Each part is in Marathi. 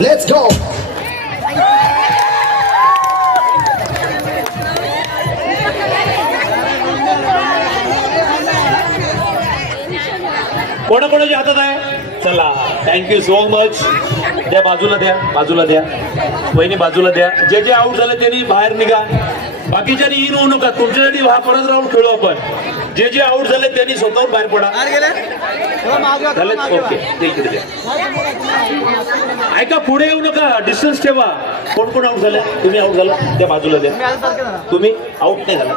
Let's go. कोणाकोणाच्या हातात आहे? चला थँक्यू सो मच द्या बाजूला द्या बाजूला द्या. वहिनी बाजूला द्या. जे जे आऊट झाले त्यांनी बाहेर निघा. बाकीच्यांनी इन होऊ नका. तुमच्यासाठी हा परत राहून खेळू आपण. जे जे आऊट झाले त्यांनी स्वतःहून बाहेर पडा. झाले ओके. ऐका पुढे येऊ नका. डिस्टन्स ठेवा. कोण कोण आऊट झाले? तुम्ही आऊट झाला? त्या बाजूला द्या. तुम्ही आऊट नाही झाला.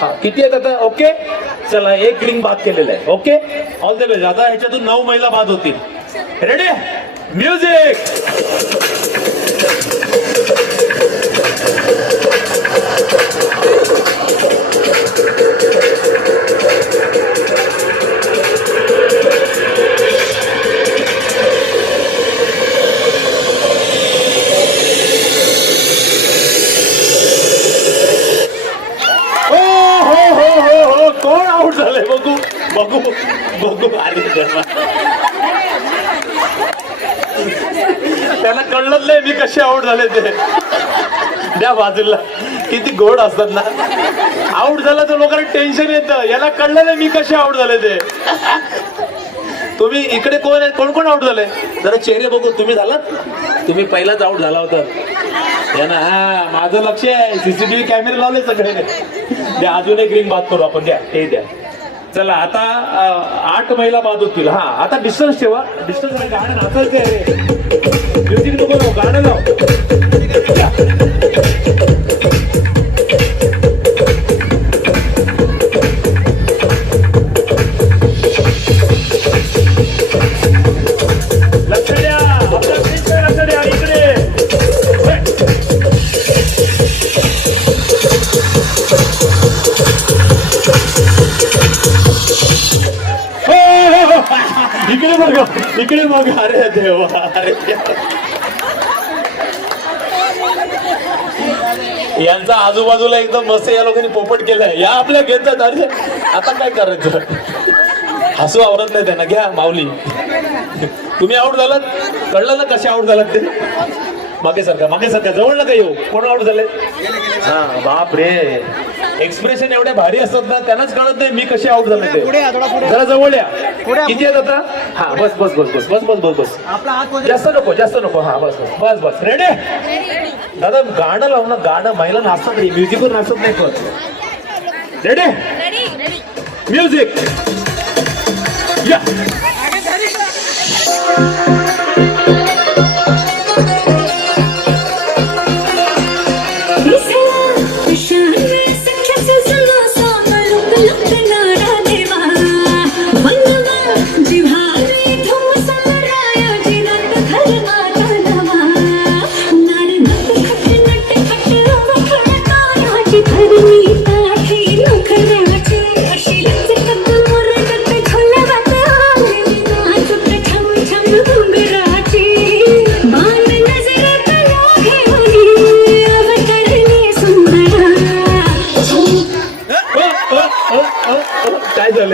हा किती आहेत आता? ओके? चला एक रिंग बाद केलेलं आहे. ओके? ऑल द बेस्ट आता ह्याच्यातून नऊ महिला बाद होतील. रेडी म्युझिक बघू बघू बघू अरे त्याला कळलं नाही मी कसे आऊट झाले ते. द्या बाजूला किती गोड असतात ना. आऊट झाला तर लोकांना टेन्शन येतं. याला कळलं नाही मी कसे आऊट झाले ते. तुम्ही इकडे कोण आहे? कोण कोण आऊट झाले? जरा चेहरे बघू. तुम्ही झालात? तुम्ही पहिलाच आऊट झाला होता. या ना हा माझं लक्ष आहे. सीसीटीव्ही कॅमेरे लावले सगळे. द्या अजून एक रिंग बात करू आपण. द्या हे द्या. चला आता आठ महिला बाद होतील हा आता डिस्टन्स ठेवा. डिस्टन्स गाणं नाचायचं आहे म्युझिक नको लावू, गाणं लाव. इकडे मग अरे देवा अरे यांचा आजूबाजूला एकदम मस्त या लोकांनी पोपट केलाय. या आपल्या घेतात अरे. आता काय करायचं? हसू आवरत नाही त्यांना. घ्या माऊली. तुम्ही आऊट झालात? कळलं ना कसे आऊट झालात ते? मागे सरका मागे सरका जवळ काही येऊ. कोण आऊट झाले हा बाप रे. एक्सप्रेशन एवढे भारी असतात ना त्यांनाच कळत नाही मी कसे आऊट झाले ते. जरा जवळ या. किती आहेत आता? हा बस बस बस बस बस बस बस बस. जास्त नको जास्त नको. हा बस बस. बस बस. रेडी दादा गाणं लाव ना गाणं महिला नाचतात नाही म्युझिकवर नाचत नाही पण रेडी म्युझिक या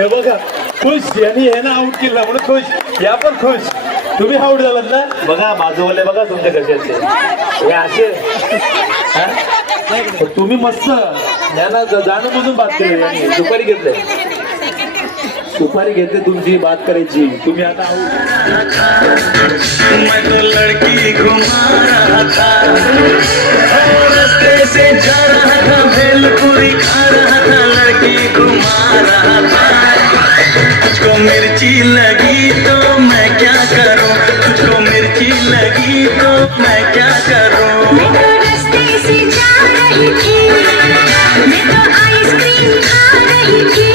काय झालंय बघा खुश. यांनी हे ना आउट केला म्हणून खुश. या पण खुश. तुम्ही आउट झालात ना? बघा बाजूवाले बघा तुमच्या कशाचे हे असे. तुम्ही मस्त. यांना जाणं बुजून बात केली दुपारी सुपारी घेतले सुपारी घेते तुमची बात करायची. तुम्ही आता मैं तो लड़की घुमा रहा था। से जा रहा था। भेलपुरी खा रहा था। लड़की घुमा रहा था। मिर्ची लगी तो मैं क्या करूँ? तुझको मिर्ची लगी तो मैं क्या करूँ? मैं तो रास्ते से जा रही थी। मैं तो आइसक्रीम खा रही थी।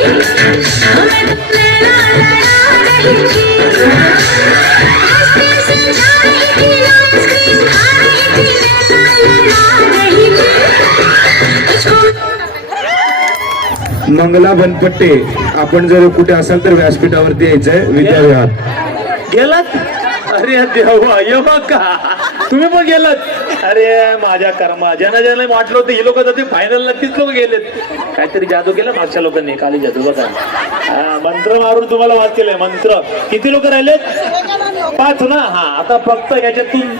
मैं तो लड़ा लड़ा रही थी। रास्ते से जा रही थी आइसक्रीम खा रही थी। लड़ा लड़ा रही थी तुझको मंगला बनपट्टे। आपण जर कुठे असाल तर व्यासपीठावरती यायचंय. विद्याविहार गेलात? अरे देवा येवा का. तुम्ही पण गेलात? अरे माझ्या कर्मा ज्यांना ज्यांना वाटलं होतं हे लोक ते फायनलला तीच लोक गेलेत. काहीतरी जादू केला मागच्या लोकांनी काली जादू बघा. मंत्र मारून तुम्हाला वाद केलंय मंत्र. किती लोक राहिलेत? पाच ना? हा आता फक्त याच्यातून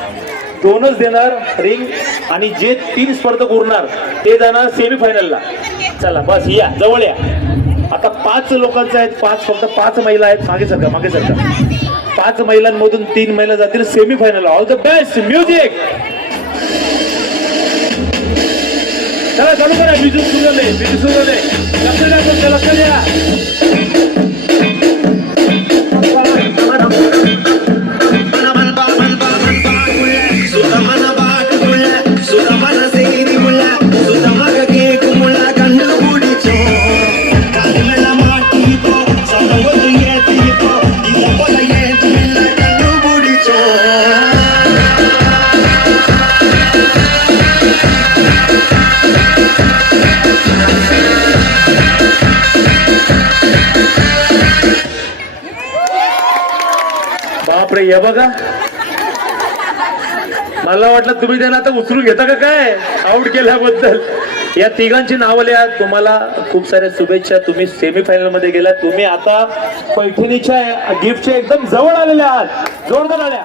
दोनच देणार रिंग आणि जे तीन स्पर्धक उरणार ते जाणार सेमी फायनलला चला बस या जवळ या. आता पाच लोकांचं आहेत पाच फक्त पाच महिला आहेत. मागे सरका मागे सरका. पाच महिलांमधून तीन महिला जातील semifinal all the best music चला चालू करा. म्युझिक सुरू झाले म्युझिक सुरू झाले लक्ष द्या लक्ष द्या. नाही हे बघा. मला वाटलं तुम्ही त्यांना आता उचलून घेता का काय? आउट केल्याबद्दल. या तिघांची नावं लिहा. तुम्हाला खूप साऱ्या शुभेच्छा. तुम्ही सेमीफायनलमध्ये गेला. तुम्ही आता पैठणीच्या गिफ्टच्या एकदम जवळ आलेल्या आहात. जोरदार आल्या.